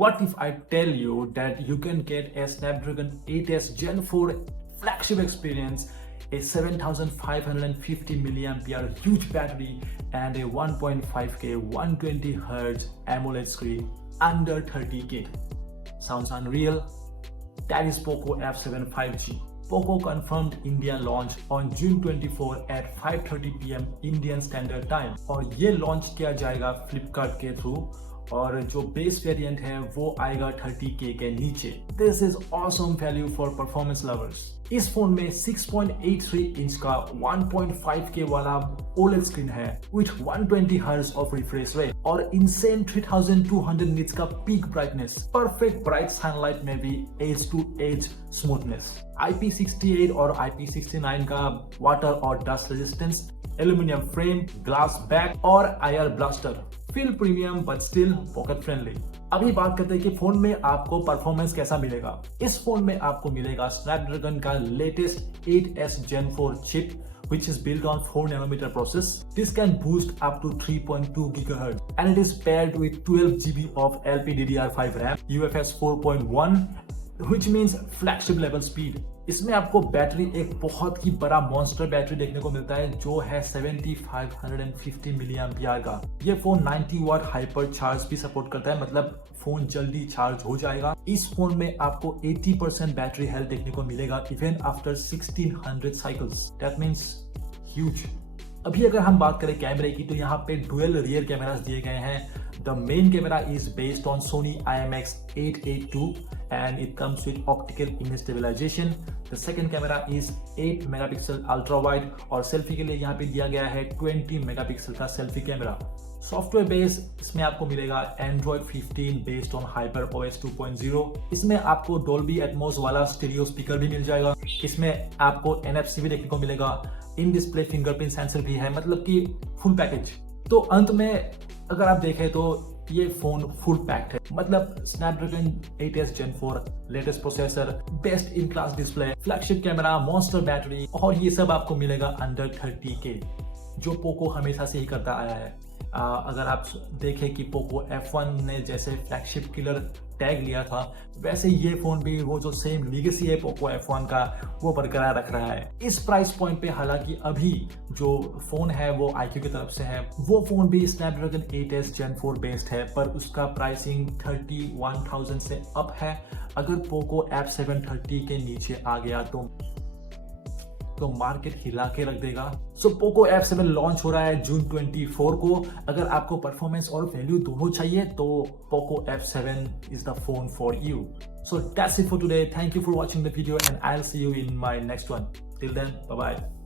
What if I tell you that you can get a Snapdragon 8S Gen 4 flagship experience, a 7550 mAh huge battery and a 1.5K 120Hz AMOLED screen under 30K? Sounds unreal? That is POCO F7 5G. POCO confirmed India launch on June 24 at 5:30 PM Indian Standard Time और ये launch किया जाएगा फ्लिपकार्ट के through और जो base variant है वो आएगा 30K के नीचे। This is awesome value for performance lovers. इस फोन में 6.83 इंच का 1.5K वाला OLED स्क्रीन है with 120 hertz of refresh rate और इनसेन 3200 निट्स का peak brightness, perfect bright sunlight में भी as to as smoothness, IP68 और IP69 का वाटर और dust resistance, aluminium frame, glass back और IR blaster. Feel premium but still pocket friendly. अभी बात करते हैं कि फोन में आपको परफॉर्मेंस कैसा मिलेगा। इस फोन में आपको मिलेगा स्नैपड्रैगन का latest 8S Gen 4 chip which is built on 4nm process. This can boost up to 3.2 GHz and it is paired with 12GB of LPDDR5 RAM, UFS 4.1 which means flagship level speed. इसमें आपको battery एक बहुत ही बड़ा monster battery देखने को मिलता है जो है 7550 mAh का। ये फोन 90 वाट हाइपर चार्ज भी सपोर्ट करता है, मतलब फोन जल्दी चार्ज हो जाएगा। इस फोन में आपको 80% बैटरी हेल्थ देखने को मिलेगा even after 1600 cycles. That means huge. अभी अगर हम बात करें कैमरे की तो यहाँ पे डुअल रियर कैमरास दिए गए हैं। The main camera is based on Sony IMX882 and it comes with optical image stabilization. The second camera is 8 megapixel ultra wide और सेल्फी के लिए यहाँ पे दिया गया है 20 मेगापिक्सल का सेल्फी कैमरा। सॉफ्टवेयर बेस इसमें आपको मिलेगा Android 15 बेस्ड ऑन HyperOS 2.0। इसमें आपको Dolby Atmos वाला स्टीरियो स्पीकर भी मिल जाएगा। इसमें आपको NFC भी देखने को मिलेगा, इन डिस्प्ले फिंगरप्रिंट सेंसर भी है, मतलब कि फुल पैकेज। तो अंत में अगर आप देखें तो ये फोन फुल पैक्ड है, मतलब Snapdragon 8S Gen 4, latest processor, best in class display, flagship camera, monster battery और ये सब आपको मिलेगा अंडर 30K, जो पोको हमेशा से ही करता आया है। अगर आप देखें कि पोको F1 ने जैसे फ्लैगशिप किलर टैग लिया था, वैसे ये फोन भी वो जो सेम लीगेसी है पोको F1 का वो बरकरार रख रहा है इस प्राइस पॉइंट पे। हालांकि अभी जो फोन है वो iQOO की तरफ से है, वो फोन भी Snapdragon 8S Gen 4 बेस्ड है पर उसका प्राइसिंग 31,000 से अप है। अगर पोको F7 30 के नीचे आ गया तो मार्केट हिला के रख देगा। सो पोको F7 लॉन्च हो रहा है जून 24 को। अगर आपको परफॉर्मेंस और वैल्यू दोनों चाहिए तो Poco F7 is the phone for you. So that's it for today. Thank you for watching the video and I will see you in my next one. Till then, bye bye.